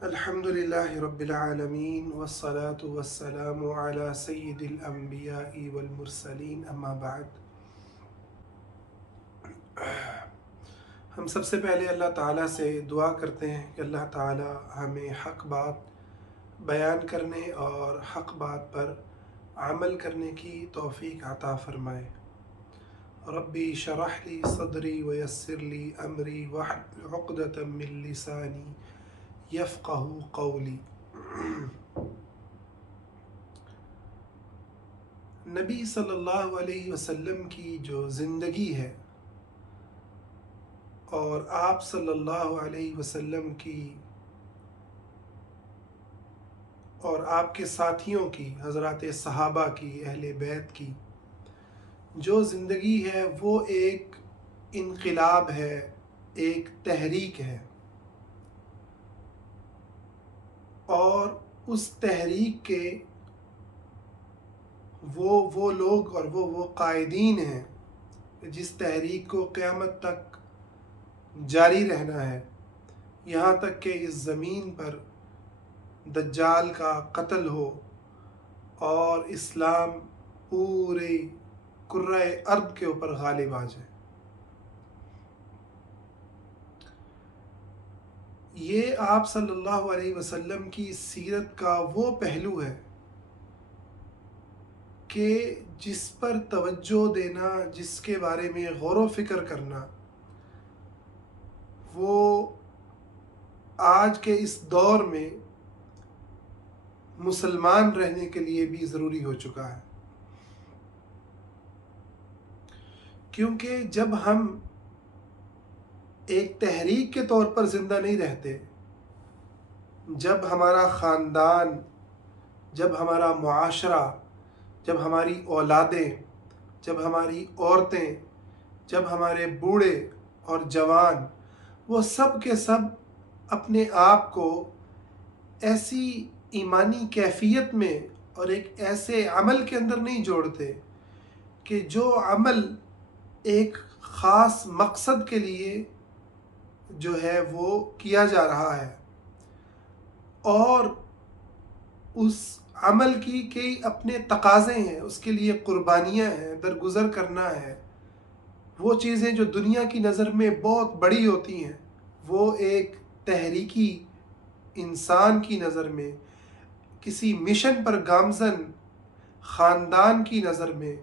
الحمد للہ رب العالمین والصلاة والسلام علی سید الانبیاء والمرسلین اما بعد۔ ہم سب سے پہلے اللہ تعالیٰ سے دعا کرتے ہیں کہ اللہ تعالیٰ ہمیں حق بات بیان کرنے اور حق بات پر عمل کرنے کی توفیق عطا فرمائے۔ ربی شرح لی صدری ویسر لی امری واحلل عقدۃ من لسانی یفقہ قولی۔ نبی صلی اللہ علیہ وسلم کی جو زندگی ہے اور آپ صلی اللہ علیہ وسلم کی اور آپ کے ساتھیوں کی، حضرات صحابہ کی، اہل بیت کی جو زندگی ہے وہ ایک انقلاب ہے، ایک تحریک ہے، اور اس تحریک کے وہ لوگ اور وہ قائدین ہیں جس تحریک کو قیامت تک جاری رہنا ہے، یہاں تک کہ اس زمین پر دجال کا قتل ہو اور اسلام پورے کرۂ ارض کے اوپر غالب آ جائے۔ یہ آپ صلی اللہ علیہ وسلم کی سیرت کا وہ پہلو ہے کہ جس پر توجہ دینا، جس کے بارے میں غور و فکر کرنا، وہ آج کے اس دور میں مسلمان رہنے کے لیے بھی ضروری ہو چکا ہے، کیونکہ جب ہم ایک تحریک کے طور پر زندہ نہیں رہتے، جب ہمارا خاندان، جب ہمارا معاشرہ، جب ہماری اولادیں، جب ہماری عورتیں، جب ہمارے بوڑھے اور جوان، وہ سب کے سب اپنے آپ کو ایسی ایمانی کیفیت میں اور ایک ایسے عمل کے اندر نہیں جوڑتے کہ جو عمل ایک خاص مقصد کے لیے جو ہے وہ کیا جا رہا ہے، اور اس عمل کی کئی اپنے تقاضے ہیں، اس کے لیے قربانیاں ہیں، درگزر کرنا ہے، وہ چیزیں جو دنیا کی نظر میں بہت بڑی ہوتی ہیں، وہ ایک تحریکی انسان کی نظر میں، کسی مشن پر گامزن خاندان کی نظر میں،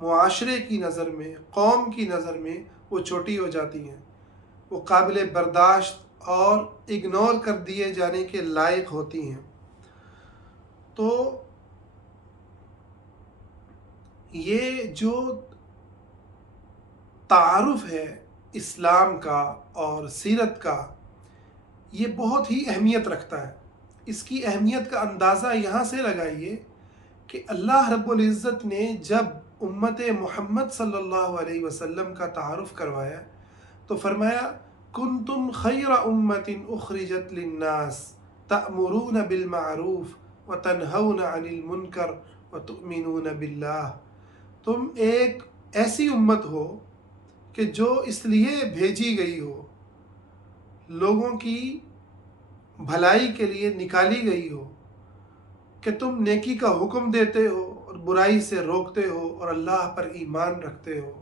معاشرے کی نظر میں، قوم کی نظر میں وہ چھوٹی ہو جاتی ہیں، وہ قابل برداشت اور اگنور کر دیے جانے کے لائق ہوتی ہیں۔ تو یہ جو تعارف ہے اسلام کا اور سیرت کا، یہ بہت ہی اہمیت رکھتا ہے۔ اس کی اہمیت کا اندازہ یہاں سے لگائیے کہ اللہ رب العزت نے جب امت محمد صلی اللہ علیہ وسلم کا تعارف کروایا تو فرمایا کنتم خیر امت اخرجت للناس تأمرون بالمعروف وتنہون عن المنکر وتؤمنون باللہ۔ تم ایک ایسی امت ہو کہ جو اس لیے بھیجی گئی ہو، لوگوں کی بھلائی کے لیے نکالی گئی ہو، کہ تم نیکی کا حکم دیتے ہو اور برائی سے روکتے ہو اور اللہ پر ایمان رکھتے ہو،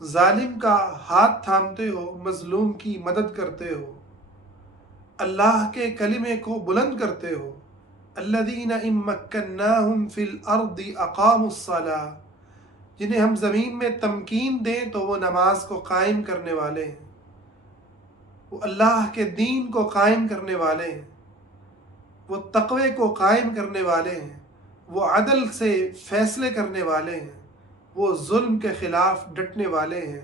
ظالم کا ہاتھ تھامتے ہو، مظلوم کی مدد کرتے ہو، اللہ کے کلمے کو بلند کرتے ہو۔ الذین ان مکناہم فی الارض اقاموا الصلاۃ، جنہیں ہم زمین میں تمکین دیں تو وہ نماز کو قائم کرنے والے ہیں، وہ اللہ کے دین کو قائم کرنے والے ہیں، وہ تقوی کو قائم کرنے والے ہیں، وہ عدل سے فیصلے کرنے والے ہیں، وہ ظلم کے خلاف ڈٹنے والے ہیں،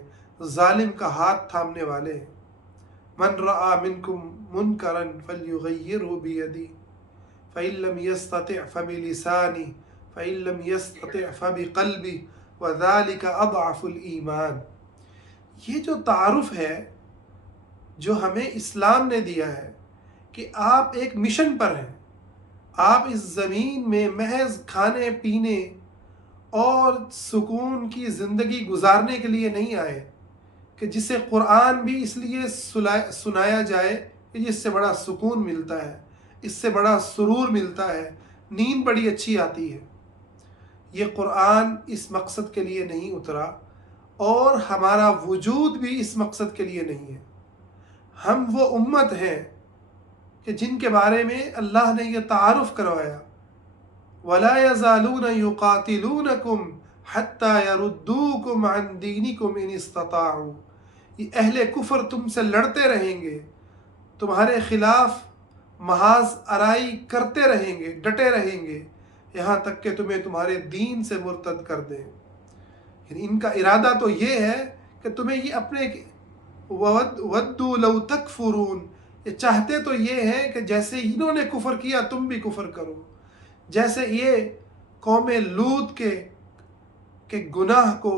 ظالم کا ہاتھ تھامنے والے ہیں۔ من رأى منکم منکرا فلیغیرہ بیدہ فإن لم يستطع فبلسانہ فإن لم يستطع فبقلبہ وذلک اضعف الایمان۔ یہ جو تعارف ہے جو ہمیں اسلام نے دیا ہے کہ آپ ایک مشن پر ہیں، آپ اس زمین میں محض کھانے پینے اور سکون کی زندگی گزارنے کے لیے نہیں آئے، کہ جسے قرآن بھی اس لیے سنایا جائے اس سے بڑا سکون ملتا ہے، اس سے بڑا سرور ملتا ہے، نیند بڑی اچھی آتی ہے۔ یہ قرآن اس مقصد کے لیے نہیں اترا، اور ہمارا وجود بھی اس مقصد کے لیے نہیں ہے۔ ہم وہ امت ہیں کہ جن کے بارے میں اللہ نے یہ تعارف کروایا، وَلَا يَزَالُونَ يُقَاتِلُونَكُمْ حَتَّى يَرُدُّوكُمْ عَنْ دِينِكُمْ إِنِ اسْتَطَاعُوا۔ یہ اہل کفر تم سے لڑتے رہیں گے، تمہارے خلاف محاذ آرائی کرتے رہیں گے، ڈٹے رہیں گے، یہاں تک کہ تمہیں تمہارے دین سے مرتد کر دیں۔ یعنی ان کا ارادہ تو یہ ہے کہ تمہیں یہ اپنے وَدُّوا لَوْ تَكْفُرُونَ، یہ چاہتے تو یہ ہیں کہ جیسے انہوں نے کفر کیا تم بھی کفر کرو، جیسے یہ قوم لوط کے گناہ کو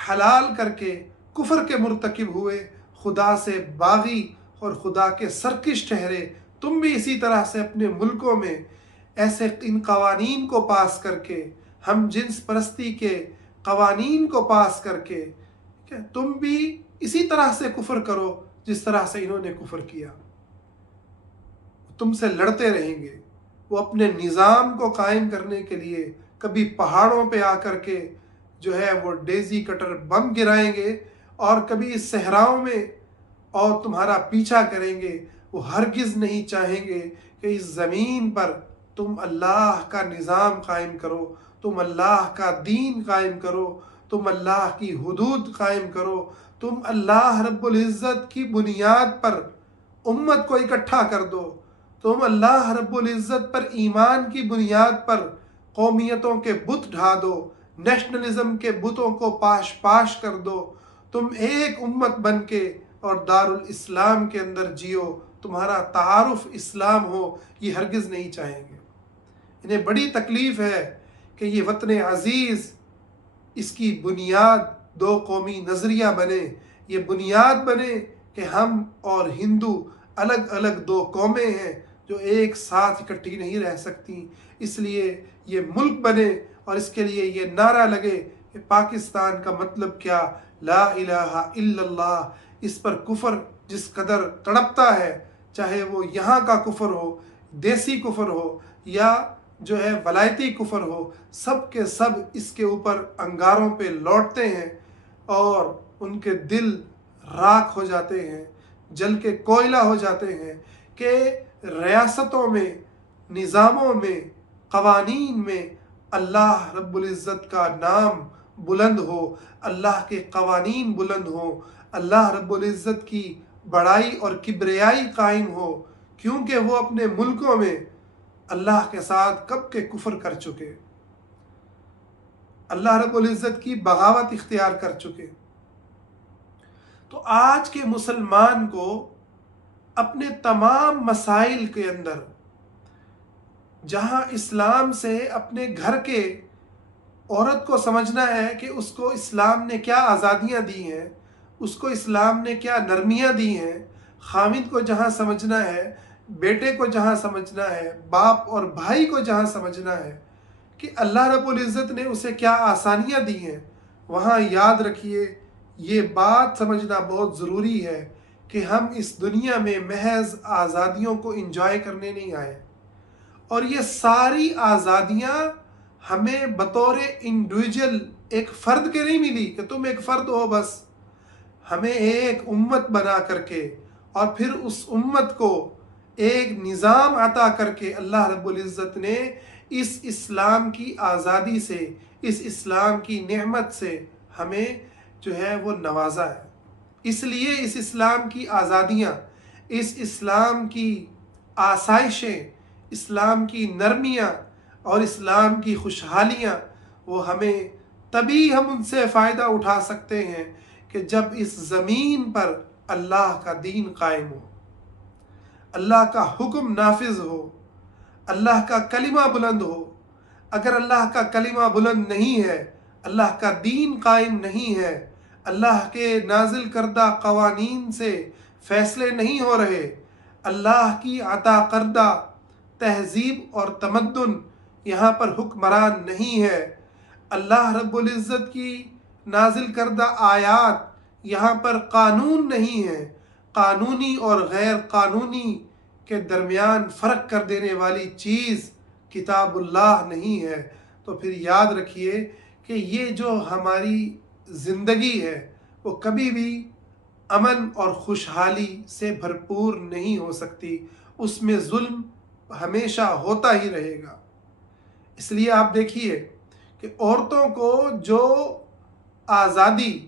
حلال کر کے کفر کے مرتکب ہوئے، خدا سے باغی اور خدا کے سرکش ٹھہرے، تم بھی اسی طرح سے اپنے ملکوں میں ایسے ان قوانین کو پاس کر کے، ہم جنس پرستی کے قوانین کو پاس کر کے، کہ تم بھی اسی طرح سے کفر کرو جس طرح سے انہوں نے کفر کیا۔ تم سے لڑتے رہیں گے، وہ اپنے نظام کو قائم کرنے کے لیے کبھی پہاڑوں پہ آ کر کے جو ہے وہ ڈیزی کٹر بم گرائیں گے، اور کبھی صحراؤں میں اور تمہارا پیچھا کریں گے۔ وہ ہرگز نہیں چاہیں گے کہ اس زمین پر تم اللہ کا نظام قائم کرو، تم اللہ کا دین قائم کرو، تم اللہ کی حدود قائم کرو، تم اللہ رب العزت کی بنیاد پر امت کو اکٹھا کر دو، تم اللہ رب العزت پر ایمان کی بنیاد پر قومیتوں کے بت ڈھا دو، نیشنلزم کے بتوں کو پاش پاش کر دو، تم ایک امت بن کے اور دارالاسلام کے اندر جیو، تمہارا تعارف اسلام ہو، یہ ہرگز نہیں چاہیں گے۔ انہیں بڑی تکلیف ہے کہ یہ وطن عزیز، اس کی بنیاد دو قومی نظریہ بنے، یہ بنیاد بنے کہ ہم اور ہندو الگ الگ دو قومیں ہیں جو ایک ساتھ اکٹھی نہیں رہ سکتی۔ اس لیے یہ ملک بنے اور اس کے لیے یہ نعرہ لگے کہ پاکستان کا مطلب کیا، لا الہ الا اللہ۔ اس پر کفر جس قدر تڑپتا ہے، چاہے وہ یہاں کا کفر ہو، دیسی کفر ہو، یا جو ہے ولایتی کفر ہو، سب کے سب اس کے اوپر انگاروں پہ لوٹتے ہیں، اور ان کے دل راکھ ہو جاتے ہیں، جل کے کوئلہ ہو جاتے ہیں کہ ریاستوں میں، نظاموں میں، قوانین میں اللہ رب العزت کا نام بلند ہو، اللہ کے قوانین بلند ہو، اللہ رب العزت کی بڑائی اور کبریائی قائم ہو، کیونکہ وہ اپنے ملکوں میں اللہ کے ساتھ کب کے کفر کر چکے، اللہ رب العزت کی بغاوت اختیار کر چکے۔ تو آج کے مسلمان کو اپنے تمام مسائل کے اندر، جہاں اسلام سے اپنے گھر کے عورت کو سمجھنا ہے کہ اس کو اسلام نے کیا آزادیاں دی ہیں، اس کو اسلام نے کیا نرمیاں دی ہیں، خامد کو جہاں سمجھنا ہے، بیٹے کو جہاں سمجھنا ہے، باپ اور بھائی کو جہاں سمجھنا ہے کہ اللہ رب العزت نے اسے کیا آسانیاں دی ہیں، وہاں یاد رکھیے یہ بات سمجھنا بہت ضروری ہے کہ ہم اس دنیا میں محض آزادیوں کو انجوائے کرنے نہیں آئے، اور یہ ساری آزادیاں ہمیں بطور انڈیویجول ایک فرد کے نہیں ملی کہ تم ایک فرد ہو بس، ہمیں ایک امت بنا کر کے اور پھر اس امت کو ایک نظام عطا کر کے اللہ رب العزت نے اس اسلام کی آزادی سے، اس اسلام کی نعمت سے ہمیں جو ہے وہ نوازا ہے۔ اس لیے اس اسلام کی آزادیاں، اس اسلام کی آسائشیں، اسلام کی نرمیاں اور اسلام کی خوشحالیاں، وہ ہمیں تبھی ہم ان سے فائدہ اٹھا سکتے ہیں کہ جب اس زمین پر اللہ کا دین قائم ہو، اللہ کا حکم نافذ ہو، اللہ کا کلمہ بلند ہو۔ اگر اللہ کا کلمہ بلند نہیں ہے، اللہ کا دین قائم نہیں ہے، اللہ کے نازل کردہ قوانین سے فیصلے نہیں ہو رہے، اللہ کی عطا کردہ تہذیب اور تمدن یہاں پر حکمران نہیں ہے، اللہ رب العزت کی نازل کردہ آیات یہاں پر قانون نہیں ہے، قانونی اور غیر قانونی کے درمیان فرق کر دینے والی چیز کتاب اللہ نہیں ہے، تو پھر یاد رکھیے کہ یہ جو ہماری زندگی ہے وہ کبھی بھی امن اور خوشحالی سے بھرپور نہیں ہو سکتی، اس میں ظلم ہمیشہ ہوتا ہی رہے گا۔ اس لیے آپ دیکھیے کہ عورتوں کو جو آزادی،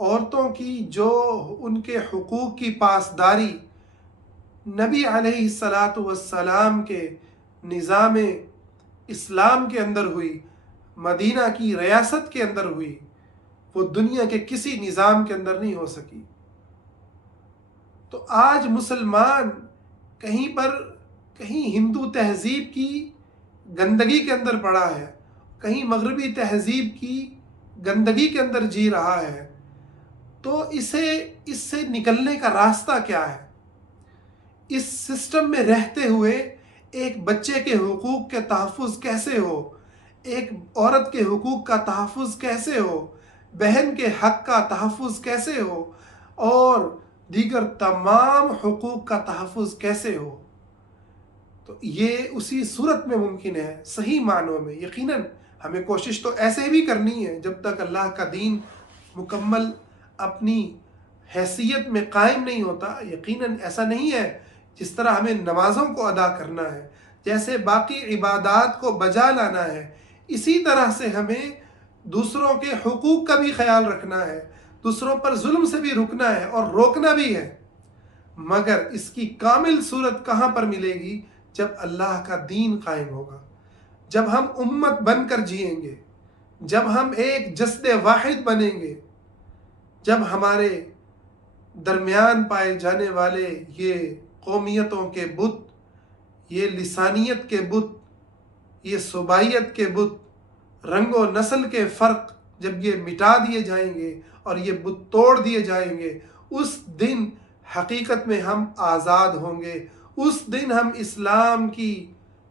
عورتوں کی جو ان کے حقوق کی پاسداری نبی علیہ الصلاۃ والسلام کے نظام اسلام کے اندر ہوئی، مدینہ کی ریاست کے اندر ہوئی، وہ دنیا کے کسی نظام کے اندر نہیں ہو سکی۔ تو آج مسلمان کہیں ہندو تہذیب کی گندگی کے اندر پڑا ہے، کہیں مغربی تہذیب کی گندگی کے اندر جی رہا ہے، تو اس سے نکلنے کا راستہ کیا ہے؟ اس سسٹم میں رہتے ہوئے ایک بچے کے حقوق کے تحفظ کیسے ہو، ایک عورت کے حقوق کا تحفظ کیسے ہو، بہن کے حق کا تحفظ کیسے ہو، اور دیگر تمام حقوق کا تحفظ کیسے ہو؟ تو یہ اسی صورت میں ممکن ہے، صحیح معنوں میں۔ یقیناً ہمیں کوشش تو ایسے بھی کرنی ہے، جب تک اللہ کا دین مکمل اپنی حیثیت میں قائم نہیں ہوتا، یقیناً ایسا نہیں ہے جس طرح ہمیں نمازوں کو ادا کرنا ہے، جیسے باقی عبادات کو بجا لانا ہے، اسی طرح سے ہمیں دوسروں کے حقوق کا بھی خیال رکھنا ہے، دوسروں پر ظلم سے بھی رکنا ہے اور روکنا بھی ہے۔ مگر اس کی کامل صورت کہاں پر ملے گی؟ جب اللہ کا دین قائم ہوگا، جب ہم امت بن کر جئیں گے، جب ہم ایک جسد واحد بنیں گے، جب ہمارے درمیان پائے جانے والے یہ قومیتوں کے بت، یہ لسانیت کے بت، یہ صوبائیت کے بت، رنگ و نسل کے فرق جب یہ مٹا دیے جائیں گے اور یہ بت توڑ دیے جائیں گے، اس دن حقیقت میں ہم آزاد ہوں گے۔ اس دن ہم اسلام کی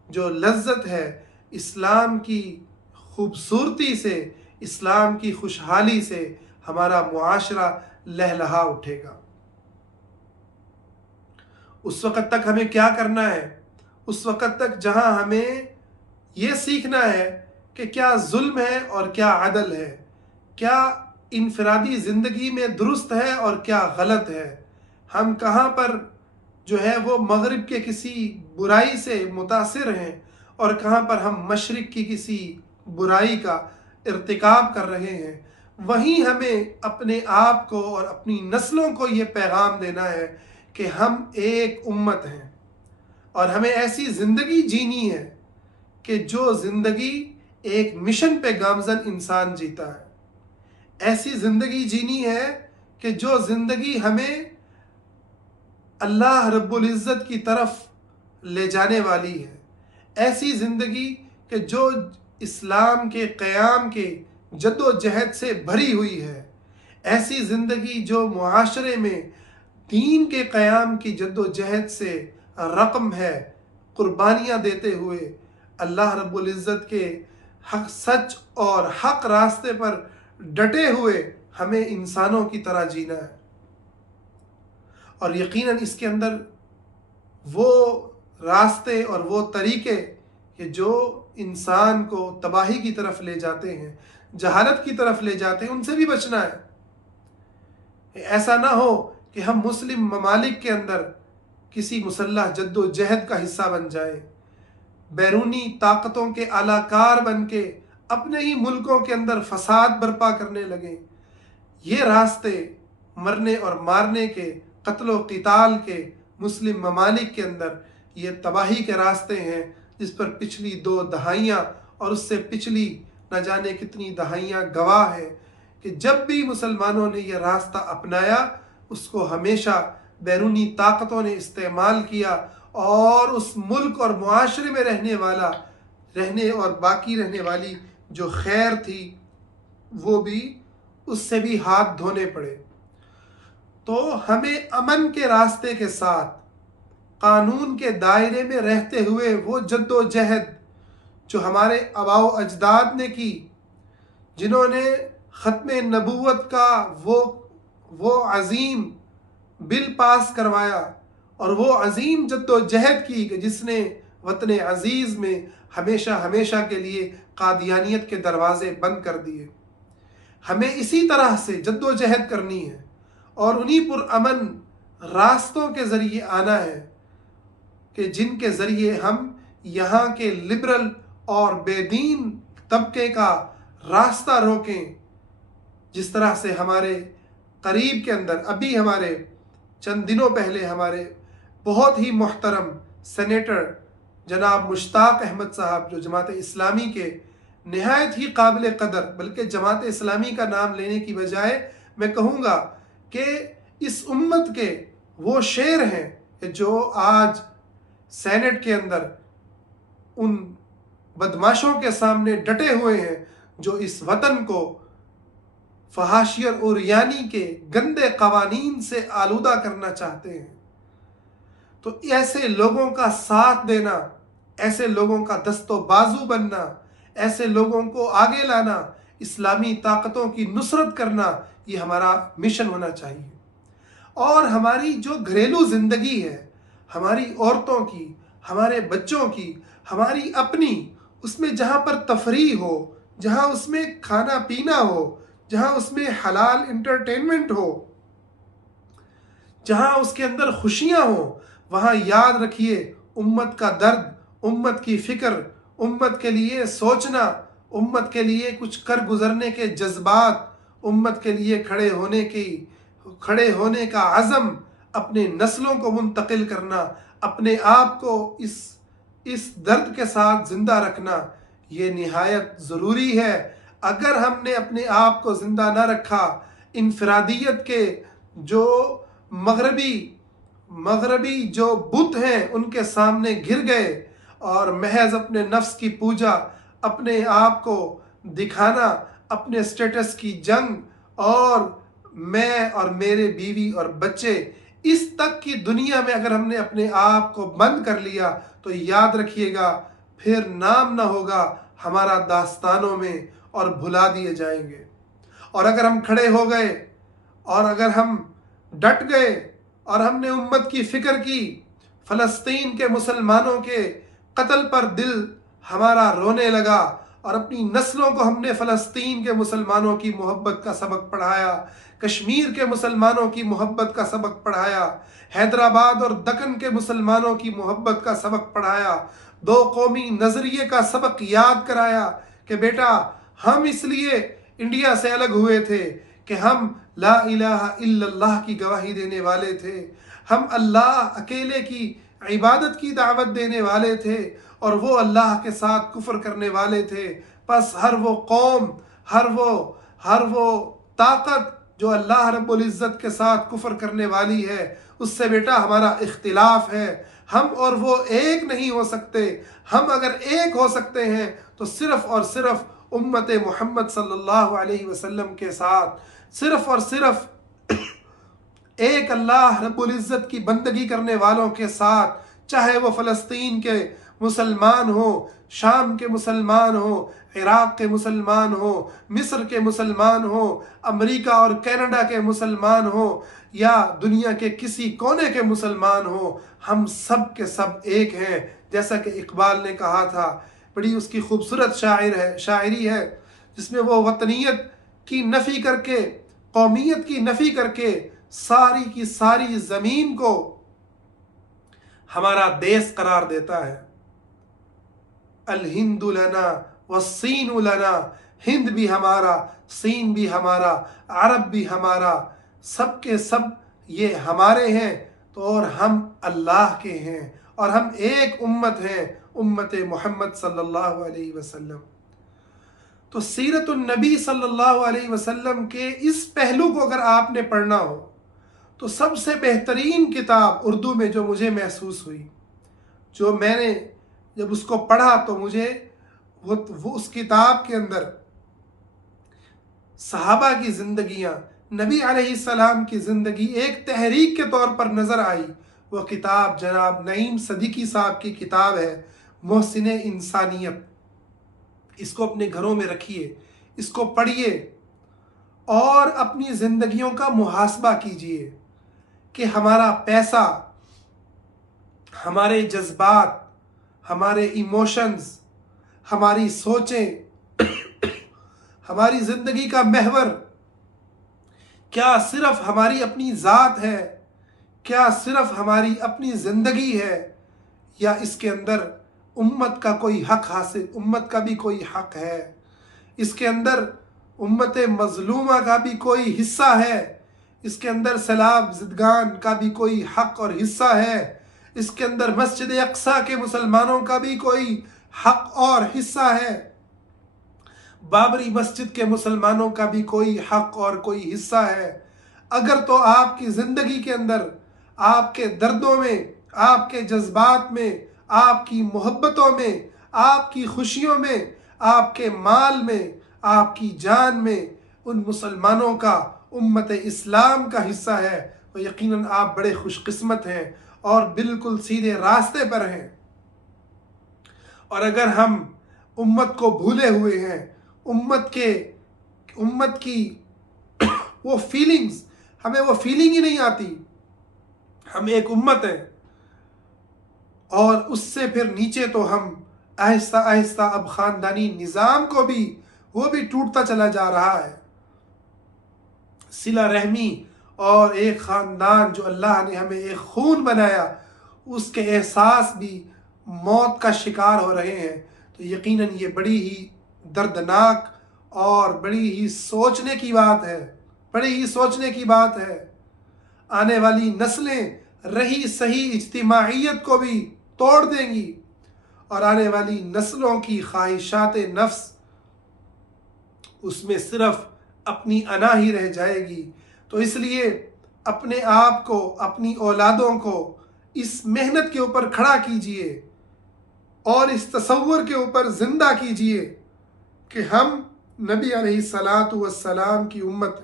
جو لذت ہے، اسلام کی خوبصورتی سے، اسلام کی خوشحالی سے ہمارا معاشرہ لہلہا اٹھے گا۔ اس وقت تک ہمیں کیا کرنا ہے؟ اس وقت تک جہاں ہمیں یہ سیکھنا ہے کہ کیا ظلم ہے اور کیا عدل ہے، کیا انفرادی زندگی میں درست ہے اور کیا غلط ہے، ہم کہاں پر جو ہے وہ مغرب کے کسی برائی سے متاثر ہیں اور کہاں پر ہم مشرق کی کسی برائی کا ارتکاب کر رہے ہیں۔ وہیں ہمیں اپنے آپ کو اور اپنی نسلوں کو یہ پیغام دینا ہے کہ ہم ایک امت ہیں، اور ہمیں ایسی زندگی جینی ہے کہ جو زندگی ایک مشن پہ گامزن انسان جیتا ہے، ایسی زندگی جینی ہے کہ جو زندگی ہمیں اللہ رب العزت کی طرف لے جانے والی ہے، ایسی زندگی کہ جو اسلام کے قیام کے جد و جہد سے بھری ہوئی ہے، ایسی زندگی جو معاشرے میں دین کے قیام کی جد و جہد سے رقم ہے، قربانیاں دیتے ہوئے اللہ رب العزت کے حق، سچ اور حق راستے پر ڈٹے ہوئے ہمیں انسانوں کی طرح جینا ہے۔ اور یقیناً اس کے اندر وہ راستے اور وہ طریقے کہ جو انسان کو تباہی کی طرف لے جاتے ہیں، جہالت کی طرف لے جاتے ہیں، ان سے بھی بچنا ہے۔ ایسا نہ ہو کہ ہم مسلم ممالک کے اندر کسی مسلح جد و جہد کا حصہ بن جائیں، بیرونی طاقتوں کے اعلی کار بن کے اپنے ہی ملکوں کے اندر فساد برپا کرنے لگیں۔ یہ راستے مرنے اور مارنے کے، قتل و قتال کے مسلم ممالک کے اندر یہ تباہی کے راستے ہیں، جس پر پچھلی 2 دہائیاں اور اس سے پچھلی نہ جانے کتنی دہائیاں گواہ ہیں کہ جب بھی مسلمانوں نے یہ راستہ اپنایا، اس کو ہمیشہ بیرونی طاقتوں نے استعمال کیا، اور اس ملک اور معاشرے میں رہنے اور باقی رہنے والی جو خیر تھی وہ بھی، اس سے بھی ہاتھ دھونے پڑے۔ تو ہمیں امن کے راستے کے ساتھ قانون کے دائرے میں رہتے ہوئے وہ جد و جہد جو ہمارے آباء و اجداد نے کی، جنہوں نے ختم نبوت کا وہ عظیم بل پاس کروایا، اور وہ عظیم جد و جہد کی کہ جس نے وطن عزیز میں ہمیشہ ہمیشہ کے لیے قادیانیت کے دروازے بند کر دیے۔ ہمیں اسی طرح سے جد و جہد کرنی ہے اور انہی پرامن راستوں کے ذریعے آنا ہے کہ جن کے ذریعے ہم یہاں کے لبرل اور بے دین طبقے کا راستہ روکیں۔ جس طرح سے ہمارے قریب کے اندر ابھی ہمارے چند دنوں پہلے ہمارے بہت ہی محترم سینیٹر جناب مشتاق احمد صاحب، جو جماعت اسلامی کے نہایت ہی قابل قدر، بلکہ جماعت اسلامی کا نام لینے کی بجائے میں کہوں گا کہ اس امت کے وہ شیر ہیں کہ جو آج سینٹ کے اندر ان بدماشوں کے سامنے ڈٹے ہوئے ہیں جو اس وطن کو فحاشی اور عریانی کے گندے قوانین سے آلودہ کرنا چاہتے ہیں۔ تو ایسے لوگوں کا ساتھ دینا، ایسے لوگوں کا دست و بازو بننا، ایسے لوگوں کو آگے لانا، اسلامی طاقتوں کی نصرت کرنا، یہ ہمارا مشن ہونا چاہیے۔ اور ہماری جو گھریلو زندگی ہے، ہماری عورتوں کی، ہمارے بچوں کی، ہماری اپنی، اس میں جہاں پر تفریح ہو، جہاں اس میں کھانا پینا ہو، جہاں اس میں حلال انٹرٹینمنٹ ہو، جہاں اس کے اندر خوشیاں ہوں، وہاں یاد رکھیے امت کا درد، امت کی فکر، امت کے لیے سوچنا، امت کے لیے کچھ کر گزرنے کے جذبات، امت کے لیے کھڑے ہونے کا عزم، اپنے نسلوں کو منتقل کرنا، اپنے آپ کو اس درد کے ساتھ زندہ رکھنا، یہ نہایت ضروری ہے۔ اگر ہم نے اپنے آپ کو زندہ نہ رکھا، انفرادیت کے جو مغربی جو بت ہیں ان کے سامنے گر گئے اور محض اپنے نفس کی پوجا، اپنے آپ کو دکھانا، اپنے سٹیٹس کی جنگ، اور میں اور میرے بیوی اور بچے، اس تک کی دنیا میں اگر ہم نے اپنے آپ کو بند کر لیا تو یاد رکھیے گا پھر نام نہ ہوگا ہمارا داستانوں میں اور بھلا دیے جائیں گے۔ اور اگر ہم کھڑے ہو گئے اور اگر ہم ڈٹ گئے اور ہم نے امت کی فکر کی، فلسطین کے مسلمانوں کے قتل پر دل ہمارا رونے لگا، اور اپنی نسلوں کو ہم نے فلسطین کے مسلمانوں کی محبت کا سبق پڑھایا، کشمیر کے مسلمانوں کی محبت کا سبق پڑھایا، حیدرآباد اور دکن کے مسلمانوں کی محبت کا سبق پڑھایا، دو قومی نظریے کا سبق یاد کرایا کہ بیٹا ہم اس لیے انڈیا سے الگ ہوئے تھے کہ ہم لا الہ الا اللہ کی گواہی دینے والے تھے، ہم اللہ اکیلے کی عبادت کی دعوت دینے والے تھے، اور وہ اللہ کے ساتھ کفر کرنے والے تھے۔ پس ہر وہ قوم، ہر وہ طاقت جو اللہ رب العزت کے ساتھ کفر کرنے والی ہے، اس سے بیٹا ہمارا اختلاف ہے، ہم اور وہ ایک نہیں ہو سکتے۔ ہم اگر ایک ہو سکتے ہیں تو صرف اور صرف امت محمد صلی اللہ علیہ وسلم کے ساتھ، صرف اور صرف ایک اللہ رب العزت کی بندگی کرنے والوں کے ساتھ، چاہے وہ فلسطین کے مسلمان ہوں، شام کے مسلمان ہوں، عراق کے مسلمان ہوں، مصر کے مسلمان ہوں، امریکہ اور کینیڈا کے مسلمان ہوں، یا دنیا کے کسی کونے کے مسلمان ہوں، ہم سب کے سب ایک ہیں۔ جیسا کہ اقبال نے کہا تھا، بڑی اس کی خوبصورت شاعری ہے جس میں وہ وطنیت کی نفی کر کے، قومیت کی نفی کر کے، ساری کی ساری زمین کو ہمارا دیس قرار دیتا ہے۔ الہند لنا والصین لنا، ہند بھی ہمارا، سین بھی ہمارا، عرب بھی ہمارا، سب کے سب یہ ہمارے ہیں، تو اور ہم اللہ کے ہیں، اور ہم ایک امت ہیں، امت محمد صلی اللہ علیہ وسلم۔ تو سیرت النبی صلی اللہ علیہ وسلم کے اس پہلو کو اگر آپ نے پڑھنا ہو تو سب سے بہترین کتاب اردو میں جو مجھے محسوس ہوئی، جو میں نے جب اس کو پڑھا تو مجھے وہ اس کتاب کے اندر صحابہ کی زندگیاں، نبی علیہ السلام کی زندگی ایک تحریک کے طور پر نظر آئی، وہ کتاب جناب نعیم صدیقی صاحب کی کتاب ہے محسن انسانیت۔ اس کو اپنے گھروں میں رکھیے، اس کو پڑھیے اور اپنی زندگیوں کا محاسبہ کیجیے کہ ہمارا پیسہ، ہمارے جذبات، ہمارے ایموشنز، ہماری سوچیں، ہماری زندگی کا محور کیا صرف ہماری اپنی ذات ہے؟ کیا صرف ہماری اپنی زندگی ہے؟ یا اس کے اندر امت کا کوئی حق حاصل، امت کا بھی کوئی حق ہے؟ اس کے اندر امت مظلومہ کا بھی کوئی حصہ ہے؟ اس کے اندر سیلاب زدگان کا بھی کوئی حق اور حصہ ہے؟ اس کے اندر مسجد اقصیٰ کے مسلمانوں کا بھی کوئی حق اور حصہ ہے؟ بابری مسجد کے مسلمانوں کا بھی کوئی حق اور کوئی حصہ ہے؟ اگر تو آپ کی زندگی کے اندر، آپ کے دردوں میں، آپ کے جذبات میں، آپ کی محبتوں میں، آپ کی خوشیوں میں، آپ کے مال میں، آپ کی جان میں ان مسلمانوں کا، امت اسلام کا حصہ ہے، تو یقیناً آپ بڑے خوش قسمت ہیں اور بالکل سیدھے راستے پر ہیں۔ اور اگر ہم امت کو بھولے ہوئے ہیں، امت کی وہ فیلنگز، ہمیں وہ فیلنگ ہی نہیں آتی، ہم ایک امت ہیں، اور اس سے پھر نیچے تو ہم آہستہ آہستہ اب خاندانی نظام کو بھی، وہ بھی ٹوٹتا چلا جا رہا ہے۔ صلہ رحمی اور ایک خاندان جو اللہ نے ہمیں ایک خون بنایا، اس کے احساس بھی موت کا شکار ہو رہے ہیں۔ تو یقیناً یہ بڑی ہی دردناک اور بڑی ہی سوچنے کی بات ہے، بڑی ہی سوچنے کی بات ہے۔ آنے والی نسلیں رہی صحیح اجتماعیت کو بھی توڑ دیں گی، اور آنے والی نسلوں کی خواہشات نفس، اس میں صرف اپنی انا ہی رہ جائے گی۔ تو اس لیے اپنے آپ کو، اپنی اولادوں کو اس محنت کے اوپر کھڑا کیجئے اور اس تصور کے اوپر زندہ کیجئے کہ ہم نبی علیہ الصلاۃ والسلام کی امت،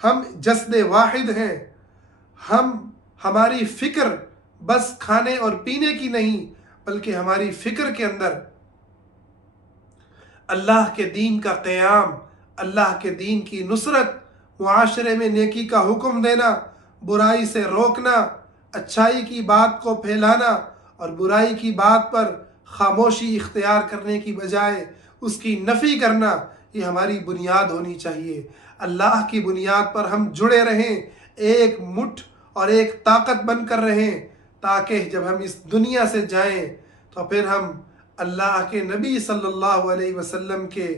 ہم جسد واحد ہیں، ہماری فکر بس کھانے اور پینے کی نہیں، بلکہ ہماری فکر کے اندر اللہ کے دین کا قیام، اللہ کے دین کی نصرت، معاشرے میں نیکی کا حکم دینا، برائی سے روکنا، اچھائی کی بات کو پھیلانا، اور برائی کی بات پر خاموشی اختیار کرنے کی بجائے اس کی نفی کرنا، یہ ہماری بنیاد ہونی چاہیے۔ اللہ کی بنیاد پر ہم جڑے رہیں، ایک مٹھ اور ایک طاقت بن کر رہیں، تاکہ جب ہم اس دنیا سے جائیں تو پھر ہم اللہ کے نبی صلی اللہ علیہ وسلم کے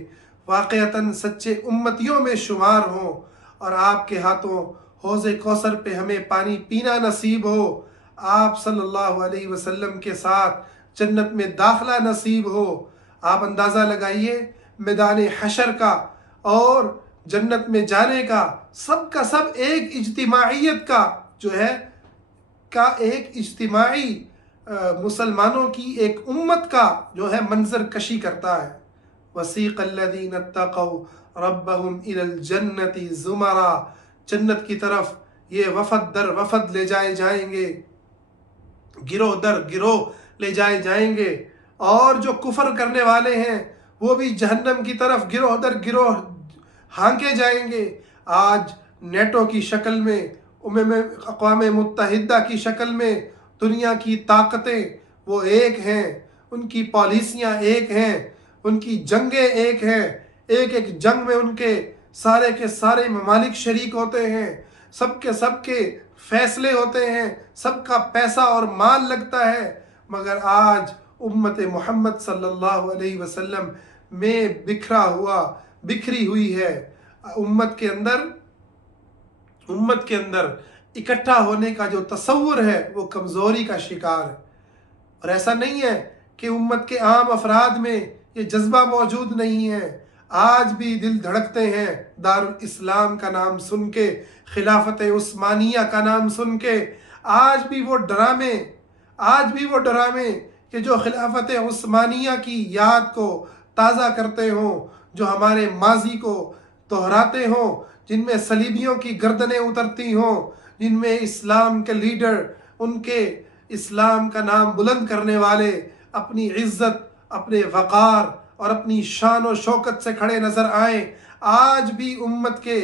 واقعتاً سچے امتیوں میں شمار ہوں، اور آپ کے ہاتھوں حوض کوثر پہ ہمیں پانی پینا نصیب ہو، آپ صلی اللہ علیہ وسلم کے ساتھ جنت میں داخلہ نصیب ہو۔ آپ اندازہ لگائیے میدان حشر کا اور جنت میں جانے کا، سب کا سب ایک اجتماعیت کا جو ہے، ایک اجتماعی مسلمانوں کی ایک امت کا جو ہے منظر کشی کرتا ہے۔ وسیق الذین اتقوا ربهم الی الجنۃ زمرا، جنت کی طرف یہ وفد در وفد لے جائے جائیں گے، گروہ در گروہ لے جائے جائیں گے، اور جو کفر کرنے والے ہیں وہ بھی جہنم کی طرف گروہ در گروہ ہانکے جائیں گے۔ آج نیٹو کی شکل میں، اقوام متحدہ کی شکل میں دنیا کی طاقتیں وہ ایک ہیں، ان کی پالیسیاں ایک ہیں، ان کی جنگیں ایک ہیں، ایک ایک جنگ میں ان کے سارے ممالک شریک ہوتے ہیں، سب کے فیصلے ہوتے ہیں، سب کا پیسہ اور مال لگتا ہے، مگر آج امت محمد صلی اللہ علیہ وسلم میں بکھری ہوئی ہے۔ امت کے اندر اکٹھا ہونے کا جو تصور ہے وہ کمزوری کا شکار ہے۔ اور ایسا نہیں ہے کہ امت کے عام افراد میں یہ جذبہ موجود نہیں ہے، آج بھی دل دھڑکتے ہیں دارالاسلام کا نام سن کے، خلافت عثمانیہ کا نام سن کے، آج بھی وہ ڈرامے کہ جو خلافت عثمانیہ کی یاد کو تازہ کرتے ہوں، جو ہمارے ماضی کو دہراتے ہوں، جن میں صلیبیوں کی گردنیں اترتی ہوں، جن میں اسلام کے لیڈر، ان کے اسلام کا نام بلند کرنے والے اپنی عزت، اپنے وقار اور اپنی شان و شوکت سے کھڑے نظر آئیں، آج بھی امت کے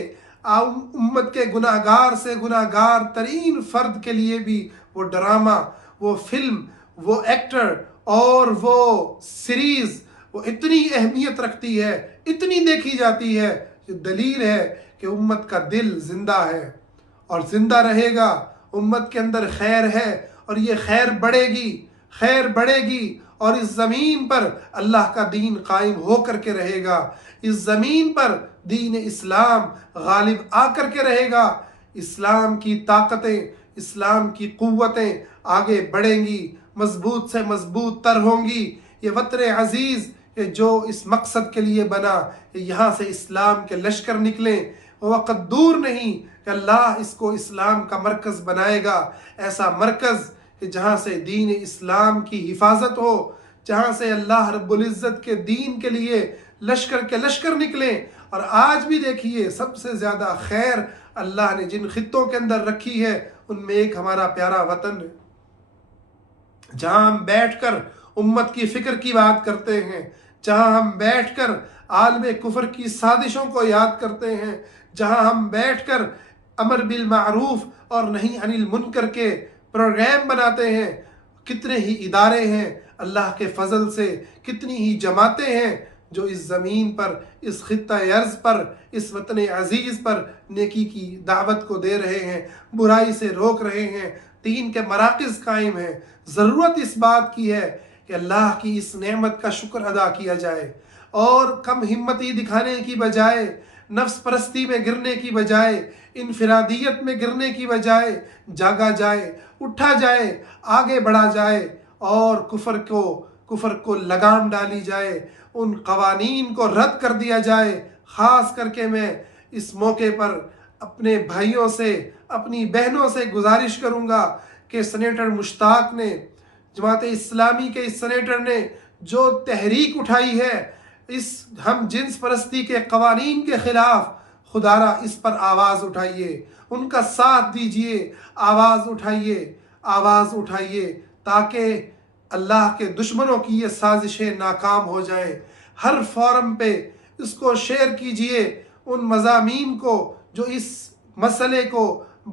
امت کے گناہگار سے گناہگار ترین فرد کے لیے بھی وہ ڈرامہ، وہ فلم، وہ ایکٹر اور وہ سیریز وہ اتنی اہمیت رکھتی ہے، اتنی دیکھی جاتی ہے، جو دلیل ہے کہ امت کا دل زندہ ہے اور زندہ رہے گا۔ امت کے اندر خیر ہے اور یہ خیر بڑھے گی، خیر بڑھے گی، اور اس زمین پر اللہ کا دین قائم ہو کر کے رہے گا۔ اس زمین پر دین اسلام غالب آ کر کے رہے گا۔ اسلام کی طاقتیں، اسلام کی قوتیں آگے بڑھیں گی، مضبوط سے مضبوط تر ہوں گی۔ یہ وطن عزیز کہ جو اس مقصد کے لیے بنا کہ یہاں سے اسلام کے لشکر نکلیں، وہ وقت دور نہیں کہ اللہ اس کو اسلام کا مرکز بنائے گا، ایسا مرکز کہ جہاں سے دین اسلام کی حفاظت ہو، جہاں سے اللہ رب العزت کے دین کے لیے لشکر کے لشکر نکلیں۔ اور آج بھی دیکھیے سب سے زیادہ خیر اللہ نے جن خطوں کے اندر رکھی ہے ان میں ایک ہمارا پیارا وطن ہے، جہاں ہم بیٹھ کر امت کی فکر کی بات کرتے ہیں، جہاں ہم بیٹھ کر عالم کفر کی سازشوں کو یاد کرتے ہیں، جہاں ہم بیٹھ کر امر بالمعروف اور نہی عن المنکر کے پروگرام بناتے ہیں۔ کتنے ہی ادارے ہیں اللہ کے فضل سے، کتنی ہی جماعتیں ہیں جو اس زمین پر، اس خطہ ارض پر، اس وطن عزیز پر نیکی کی دعوت کو دے رہے ہیں، برائی سے روک رہے ہیں، دین کے مراکز قائم ہیں۔ ضرورت اس بات کی ہے کہ اللہ کی اس نعمت کا شکر ادا کیا جائے اور کم ہمتی دکھانے کی بجائے، نفس پرستی میں گرنے کی بجائے، انفرادیت میں گرنے کی بجائے جاگا جائے، اٹھا جائے، آگے بڑھا جائے اور کفر کو لگام ڈالی جائے، ان قوانین کو رد کر دیا جائے۔ خاص کر کے میں اس موقع پر اپنے بھائیوں سے، اپنی بہنوں سے گزارش کروں گا کہ سینیٹر مشتاق نے، جماعت اسلامی کے اس سینیٹر نے جو تحریک اٹھائی ہے اس ہم جنس پرستی کے قوانین کے خلاف، خدا را اس پر آواز اٹھائیے، ان کا ساتھ دیجئے، آواز اٹھائیے، آواز اٹھائیے، تاکہ اللہ کے دشمنوں کی یہ سازشیں ناکام ہو جائیں۔ ہر فورم پہ اس کو شیئر کیجئے، ان مضامین کو جو اس مسئلے کو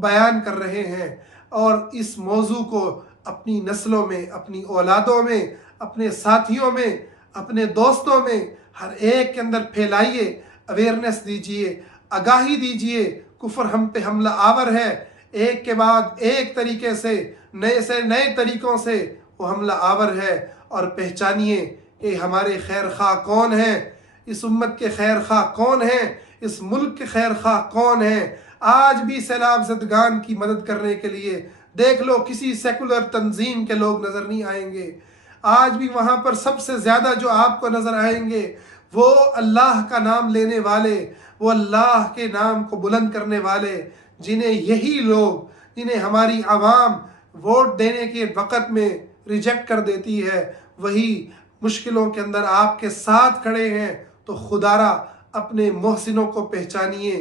بیان کر رہے ہیں، اور اس موضوع کو اپنی نسلوں میں، اپنی اولادوں میں، اپنے ساتھیوں میں، اپنے دوستوں میں، ہر ایک کے اندر پھیلائیے، اویئرنیس دیجئے، آگاہی دیجئے۔ کفر ہم پہ حملہ آور ہے، ایک کے بعد ایک طریقے سے نئے طریقوں سے وہ حملہ آور ہے، اور پہچانیے کہ ہمارے خیر خواہ کون ہیں، اس امت کے خیر خواہ کون ہیں، اس ملک کے خیر خواہ کون ہیں۔ آج بھی سیلاب زدگان کی مدد کرنے کے لیے دیکھ لو کسی سیکولر تنظیم کے لوگ نظر نہیں آئیں گے۔ آج بھی وہاں پر سب سے زیادہ جو آپ کو نظر آئیں گے وہ اللہ کا نام لینے والے، وہ اللہ کے نام کو بلند کرنے والے، جنہیں یہی لوگ، جنہیں ہماری عوام ووٹ دینے کے وقت میں ریجیکٹ کر دیتی ہے، وہی مشکلوں کے اندر آپ کے ساتھ کھڑے ہیں۔ تو خدا را اپنے محسنوں کو پہچانیے،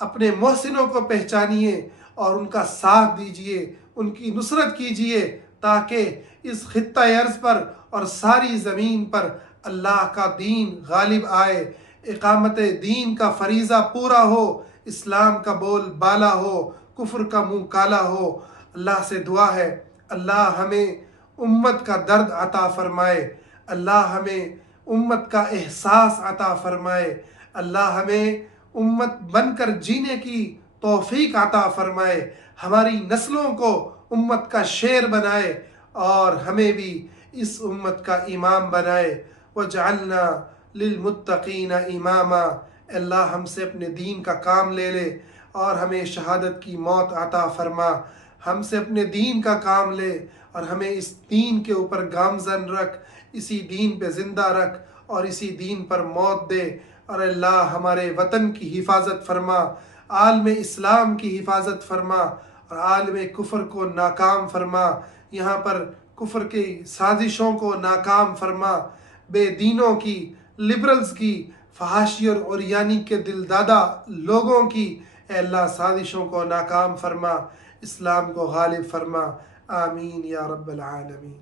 اپنے محسنوں کو پہچانیے اور ان کا ساتھ دیجئے، ان کی نصرت کیجئے، تاکہ اس خطہ ارض پر اور ساری زمین پر اللہ کا دین غالب آئے، اقامت دین کا فریضہ پورا ہو، اسلام کا بول بالا ہو، کفر کا منہ کالا ہو۔ اللہ سے دعا ہے اللہ ہمیں امت کا درد عطا فرمائے، اللہ ہمیں امت کا احساس عطا فرمائے، اللہ ہمیں امت بن کر جینے کی توفیق عطا فرمائے، ہماری نسلوں کو امت کا شیر بنائے اور ہمیں بھی اس امت کا امام بنائے۔ وَجْعَلْنَا لِلْمُتَّقِينَ إِمَامًا۔ اللہ ہم سے اپنے دین کا کام لے لے اور ہمیں شہادت کی موت عطا فرما، ہم سے اپنے دین کا کام لے اور ہمیں اس دین کے اوپر گامزن رکھ، اسی دین پہ زندہ رکھ اور اسی دین پر موت دے۔ اور اللہ ہمارے وطن کی حفاظت فرما، عالم اسلام کی حفاظت فرما اور عالم کفر کو ناکام فرما، یہاں پر کفر کی سازشوں کو ناکام فرما، بے دینوں کی، لبرلز کی، فحاشی اور عریانی کے دل دادا لوگوں کی اے اللہ سازشوں کو ناکام فرما، اسلام کو غالب فرما، آمین یا رب العالمین۔